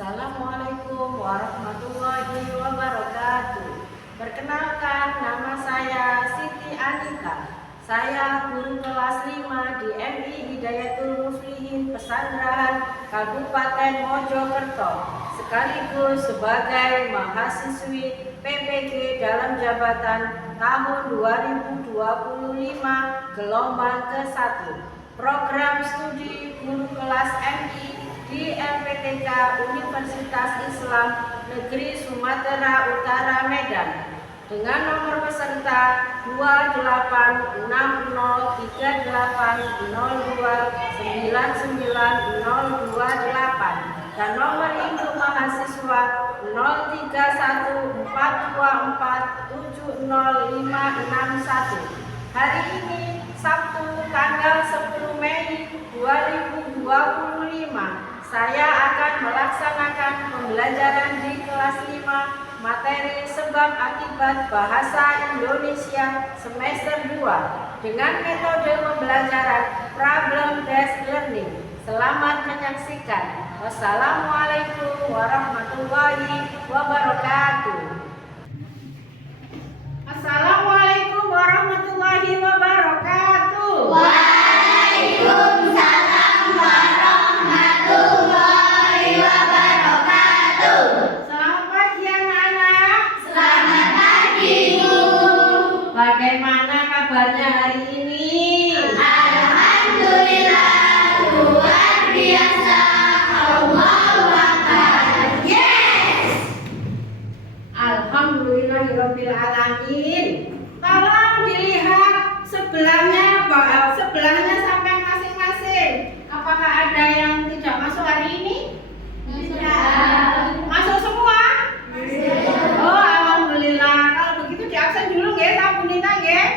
Assalamualaikum warahmatullahi wabarakatuh. Perkenalkan, nama saya Siti Anita. Saya guru kelas 5 di MI Hidayatul Muflihin Pesantren Kabupaten Mojokerto, sekaligus sebagai mahasiswi PPG dalam jabatan tahun 2025 gelombang ke-1 program studi guru kelas MI di LPTK Universitas Islam Negeri Sumatera Utara Medan dengan nomor peserta 286030299028 dan nomor induk mahasiswa 031424705661. Hari ini Sabtu tanggal 10 Mei 2025 saya akan melaksanakan pembelajaran di kelas 5 materi sebab akibat bahasa Indonesia semester 2 dengan metode pembelajaran problem based learning. Selamat menyaksikan. Wassalamualaikum warahmatullahi wabarakatuh. Assalamualaikum warahmatullahi wabarakatuh. Waalaikumsalam warahmatullahi wabarakatuh. Selamat pagi anak-anak. Selamat pagi, Bu. Bagaimana kabarnya hari ini? Alhamdulillah, luar biasa. Allahu Akbar. Yes. Alhamdulillahirabbil alamin. Tolong dilihat sebelahnya sampai masing-masing. Apakah ada yang tidak masuk hari ini? Tidak. Masuk semua? Masuk. Oh, alhamdulillah. Kalau begitu di absen dulu nggih, Pak Bunita nggih?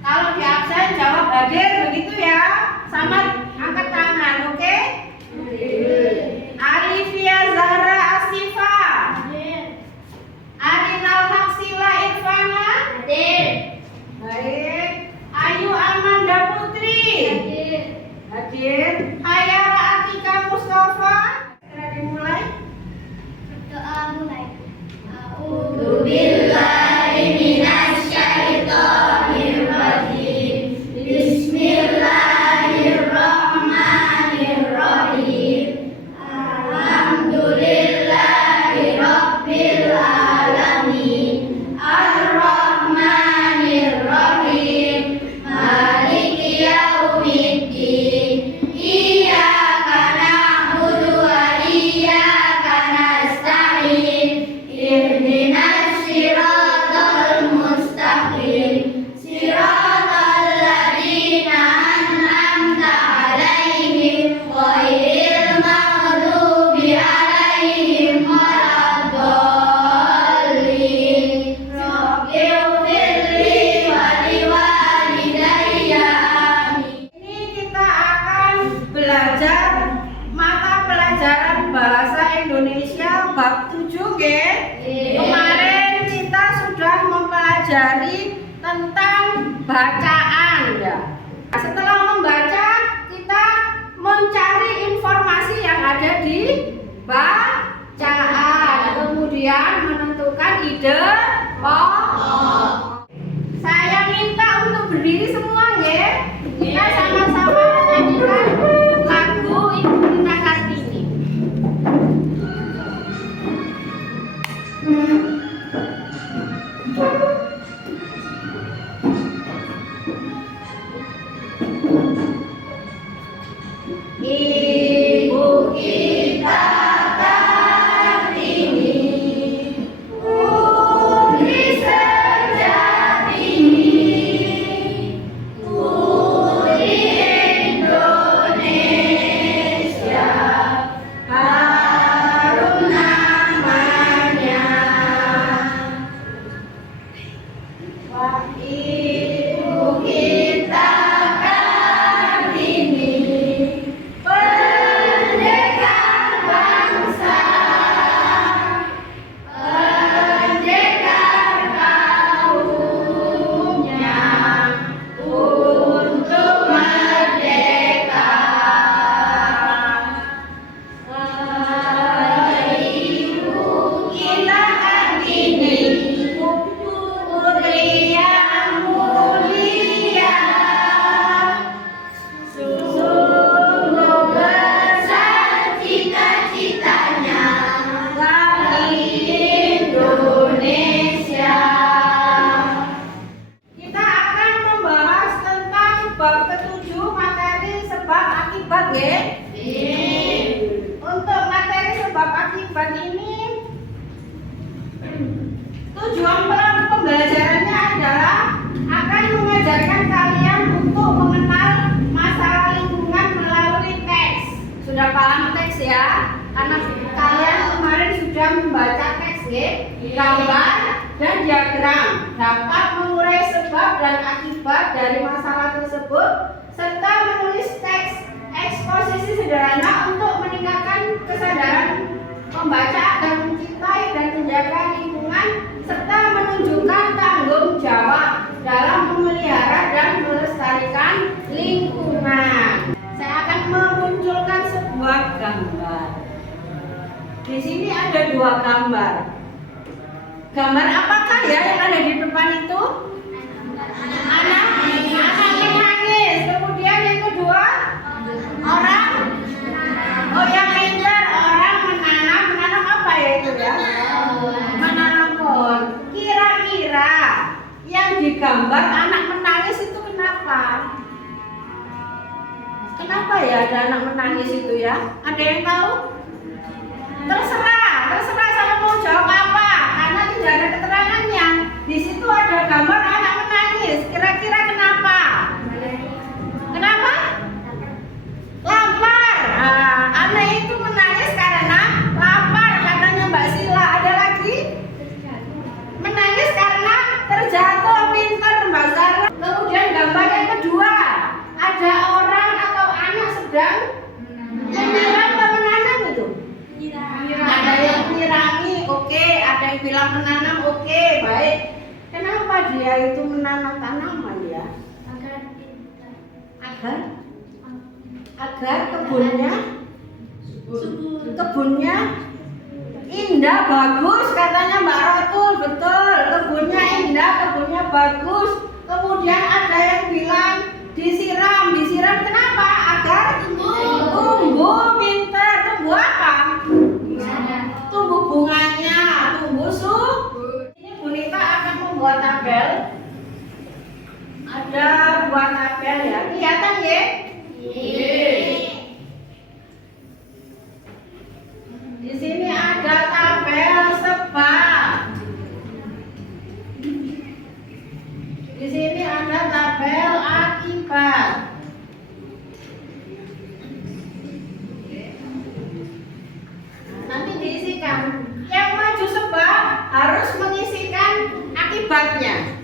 Kalau di absen jawab hadir begitu ya. Sama angkat tangan, oke? Arifia Zahra Asifa. Arinal Haksila Irfana. Baik. Ayu Amanda Putri. Hadir. Hayara Atika Mustafa. Segera dimulai. Doa mulai. A'udzubillahi minasyaitonir rajim. Bismillahirrahmanirrahim. Alhamdulillahi rabbil alamin. Ar-Rahmanir-Rahim. Maliki yaumiddin. Iyyaka na'budu wa iyyaka nasta'in. Ihdinas siratal mustaqim. Siratal ladzina an'amta 'alaihim ghairil maghdubi 'alaihim waladdallin. Rabbighfirli wa liwalidayya. Amin. Ini kita akan belajar mata pelajaran bahasa Indonesia bab 7 nggih. Kemarin kita sudah mempelajari tentang bacaan ya. Setelah membaca, kita mencari informasi yang ada di bacaan, kemudian menentukan ide pokok. Saya minta untuk berdiri semua nggih. Kita sama-sama menyanyikan lagu Ibu Nina Kartini. Ibu kita Kartini, putri bab ke-7 materi sebab akibat nggih. Untuk materi sebab akibat ini tujuan pembelajarannya adalah akan mengajarkan kalian untuk mengenal masalah lingkungan melalui teks. Sudah paham teks ya? Karena kalian kemarin sudah membaca teks nggih, gambar dan diagram, dapat mengurai sebab dan akibat dari masalah tersebut serta menulis teks eksposisi sederhana untuk meningkatkan kesadaran membaca agar mencintai dan menjaga lingkungan serta menunjukkan tanggung jawab dalam memelihara dan melestarikan lingkungan. Saya akan memunculkan sebuah gambar. Di sini ada 2 gambar. Gambar apakah ya yang ada di depan itu? Anak menangis. Kemudian yang kedua, orang. Oh, yang pintar, orang menanam apa ya itu ya? Menanam pohon. Kira-kira yang digambar anak menangis itu kenapa? Kenapa ya ada anak menangis itu ya? Ada yang tahu? Terserah sama mau jawab apa, karena tidak ada keterangannya. Di situ ada gambar anak menangis. Kira-kira kenapa? Kenapa? Lapar. Anak itu menangis karena lapar, katanya Mbak Sila. Ada lagi? Menangis karena terjatuh. Pintar Mbak Zara. Kemudian gambar yang kedua, ada orang atau anak sedang menyiram atau menanam itu. Ada yang menyirami, oke. Ada yang bilang menanam, oke, baik. Kenapa dia itu menanam tanaman ya? Agar kebunnya indah, bagus, katanya Mbak Rotul. Betul, kebunnya indah, kebunnya bagus. Kemudian ada yang bilang disiram kenapa? Agar tumbuh. Pintar. Tumbuh apa? Tumbuh bunganya, tumbuh subur. Ini Bu Nita akan membuat tabel. Ada buat tabel ya. Kelihatan ya? Di sini ada tabel sebab. Di sini ada tabel akibat. Nanti diisikan. Yang maju sebab harus mengisikan akibatnya.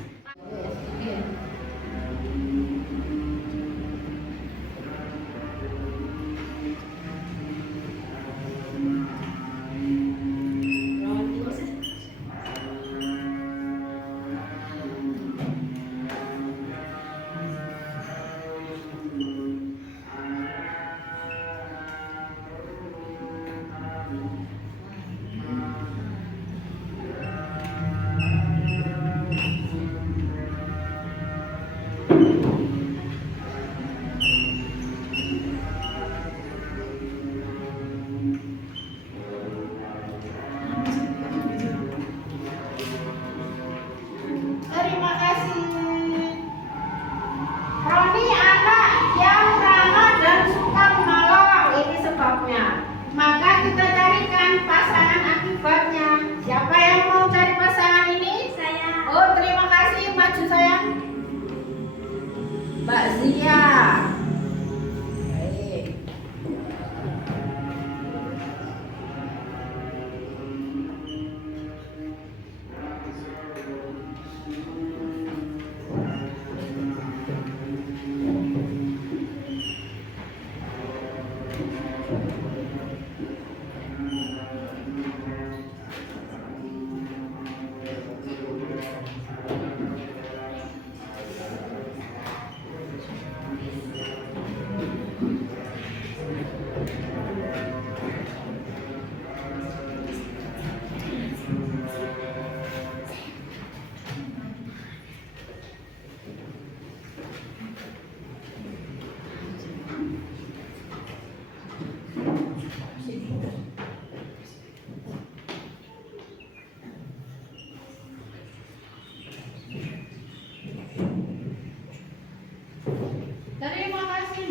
Terima kasih. Roni anak yang ramah dan suka menolong, ini sebabnya. Maka kita carikan pasangan akibatnya. Siapa yang mau cari pasangan ini? Saya. Oh, terima kasih. Maju sayang. Mbak Zia. Baik.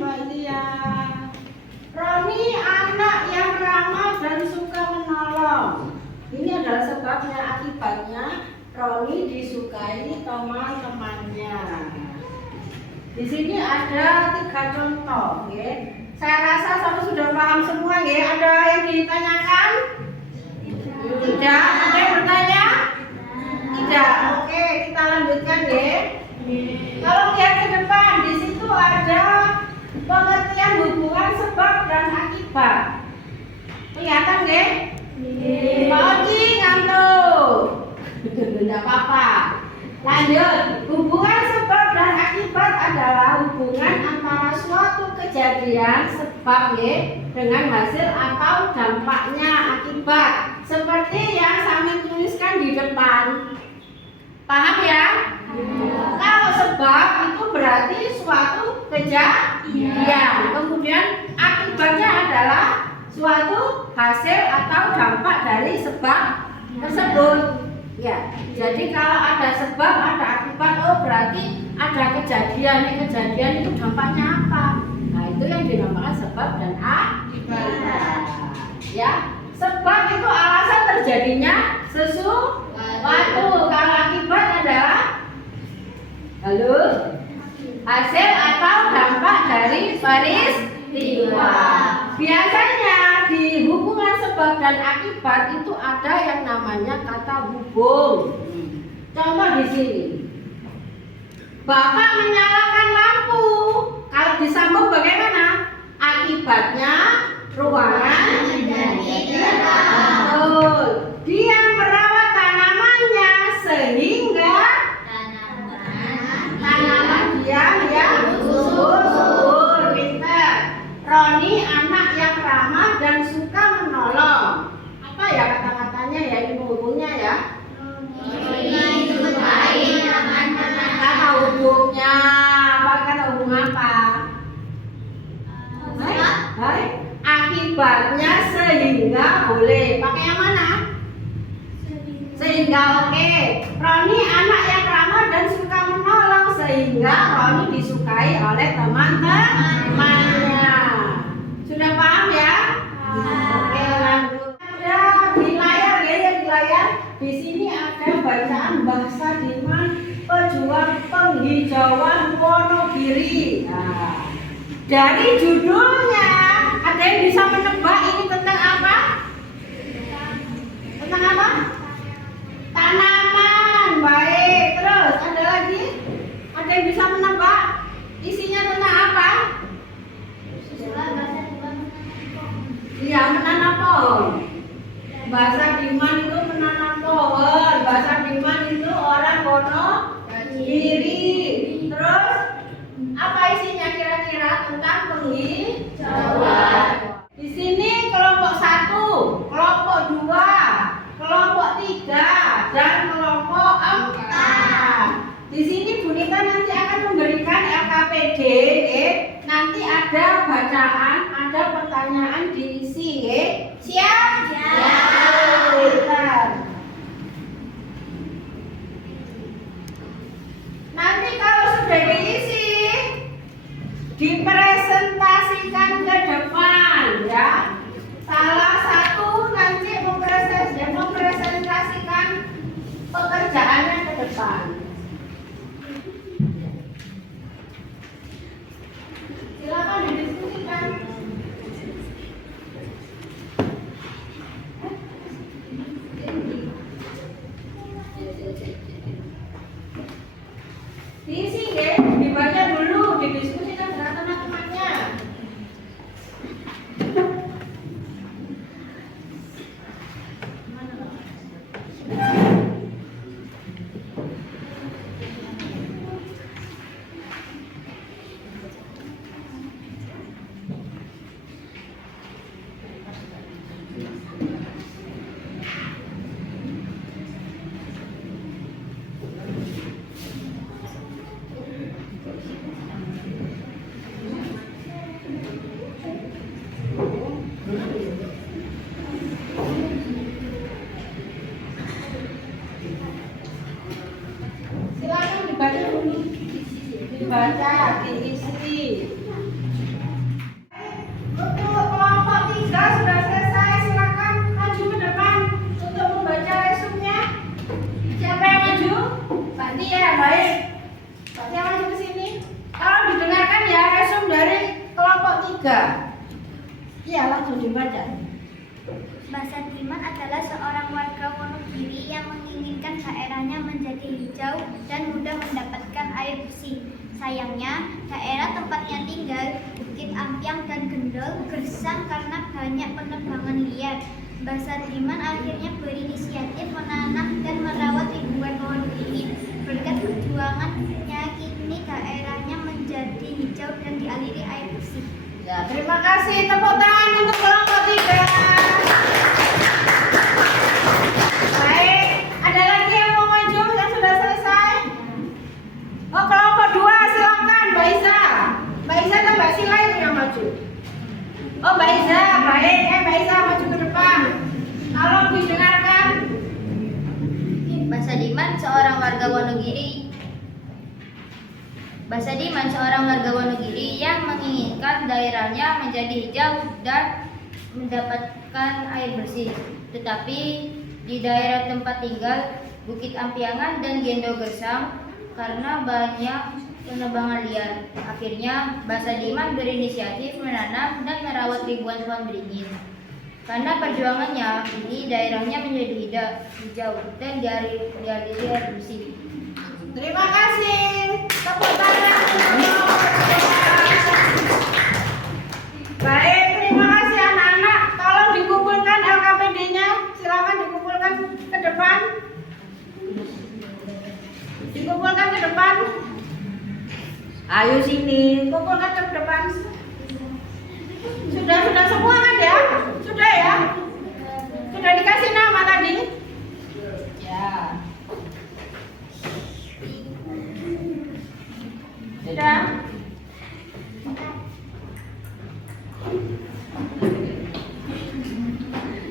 Mbak Lia. Roni anak yang ramah dan suka menolong. Ini adalah sebabnya, akibatnya Roni disukai teman-temannya. Di sini ada 3 contoh, ya. Saya rasa kamu sudah paham semua, ya. Ada yang ditanyakan? Tidak. Ada yang bertanya? Tidak. Oke, kita lanjutkan, ya. Kalau lihat ke depan, di situ ada pengertian hubungan sebab dan akibat. Kelihatan, ya? Pak Oji ngantuk. Tidak apa-apa. Lanjut. Hubungan sebab dan akibat adalah hubungan antara suatu kejadian sebab dengan hasil atau dampaknya akibat. Seperti yang Samin tuliskan di depan. Paham ya? Kalau sebab itu berarti suatu kejadian. Kemudian akibatnya adalah suatu hasil atau dampak dari sebab tersebut. Ya, jadi kalau ada sebab, ada akibat, oh berarti ada kejadian. Kejadian itu dampaknya apa? Nah, itu yang dinamakan sebab dan akibat. Ya, sebab itu alasan terjadinya sesuatu. Kalau akibat adalah hasil atau dampak dari peristiwa. Biasanya di hubungan sebab dan akibat itu ada yang namanya kata hubung. Contoh di sini. Bapak menyalakan lampu. Kalau disambung bagaimana? Akibatnya ruangan menjadi terang. Betul. Dia merawat tanamannya sehingga tanaman dia subur. Pintar. Roni anak yang ramah dan suka menolong. Apa ya kata-katanya ya, ini hubungnya ya? Kata hubungnya apa? Kata hubung apa? Hai. Akibatnya sehingga boleh. Pakai yang mana? Sehingga, oke. Roni anak yang ramah dan suka menolong sehingga Roni disukai oleh teman-temannya. Sudah paham ya? Oke, lanjut. Ada di layar ya, di layar. Di sini ada bacaan Mbah Sadiman, pejuang penghijauan Wonogiri. Nah, dari judulnya ada yang bisa menebak ini tentang apa? Tentang apa? Tanaman. Baik. Terus ada lagi? Ada yang bisa menebak isinya tentang apa? Iya, menanam pohon. Bahasa Diman itu menanam pohon. Bahasa Diman itu orang Wonogiri. Terus apa isinya kira-kira tentang penghijauan? Di sini kelompok 1, kelompok 2, kelompok 3, dan kelompok 4. Di sini Bu Nita nanti akan memberikan LKPD. Nanti ada bacaan, ada pertanyaan diisi. Siap? Siap. Nanti kalau sudah diisi, dipresentasikan ke depan ya. Salah satu nanti mempresentasikan pekerjaannya ke depan. Silakan didiskusikan. Diisi ya, dibaca dulu, didiskusikan dengan teman-temannya. Iya, langsung dibaca. Basadiman adalah seorang warga Wonogiri yang menginginkan daerahnya menjadi hijau dan mudah mendapatkan air bersih. Sayangnya, daerah tempatnya tinggal, Bukit Ampiang dan Gendol, gersang karena banyak penebangan liar. Basadiman akhirnya berinisiatif menanam dan merawat ribuan pohon biri. Berkat perjuangannya, kini daerahnya menjadi hijau dan dialiri air bersih. Ya, terima kasih. Tepuk tangan untuk kelompok 3. Baik, ada lagi yang mau maju yang sudah selesai? Oh, kelompok 2 silakan, Mbak Iza. Mbak Iza atau Mbak Sila itu yang maju? Oh, Mbak Iza, baik. Mbak Iza maju ke depan. Tolong didengarkan. Basadiman seorang warga Wonogiri yang menginginkan daerahnya menjadi hijau dan mendapatkan air bersih. Tetapi di daerah tempat tinggal Bukit Ampiangan dan Gendol gersang karena banyak penebangan liar. Akhirnya Basadiman berinisiatif menanam dan merawat ribuan pohon beringin. Karena perjuangannya, kini daerahnya menjadi hijau dan dialiri air bersih. Terima kasih. Tepuk tangan. Baik, terima kasih anak-anak. Tolong dikumpulkan LKPD-nya. Silakan dikumpulkan ke depan. Dikumpulkan ke depan. Ayo sini, kumpulkan ke depan. Sudah semua kan ya? Sudah ya? Sudah dikasih nama tadi? Ya. Sudah?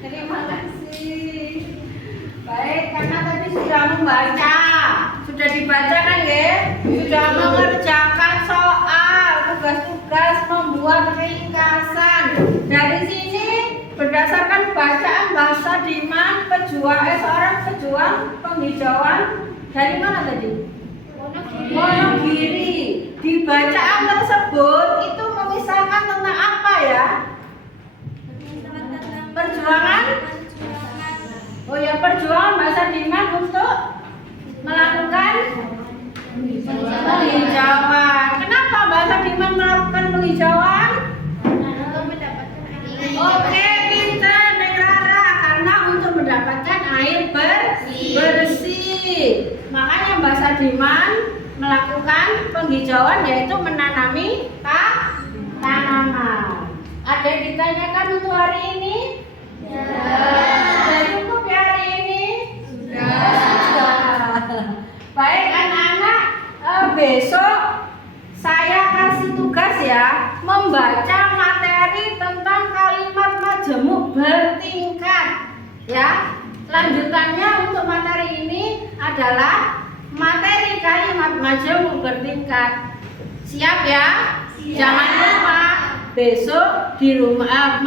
Terima kasih. Baik, karena tadi sudah membaca, sudah dibaca kan ya? Sudah mengerjakan soal, tugas-tugas membuat ringkasan. Dari sini berdasarkan bacaan Basadiman, seorang pejuang penghijauan dari mana tadi? Wonogiri. Di bacaan tersebut itu memisahkan tentang apa ya? Perjuangan? Oh ya, perjuangan Basadiman untuk melakukan penghijauan. Kenapa Basadiman melakukan penghijauan? Oke, pintar Negara, karena untuk mendapatkan air bersih. Makanya Basadiman melakukan penghijauan, yaitu menanami tanaman. Ada yang ditanyakan untuk hari ini? Ya. Sudah cukup ya hari ini? Sudah. Baik anak-anak, besok saya kasih tugas ya, membaca materi tentang kalimat majemuk bertingkat. Ya, lanjutannya untuk materi ini adalah materi kalimat majemuk bertingkat. Siap ya? Siap. Jangan lupa besok di rumah,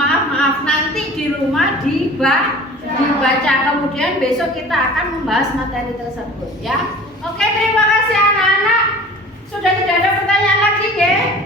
nanti di rumah dibaca. Kemudian besok kita akan membahas materi tersebut ya. Oke, terima kasih anak-anak. Sudah tidak ada pertanyaan lagi, ya?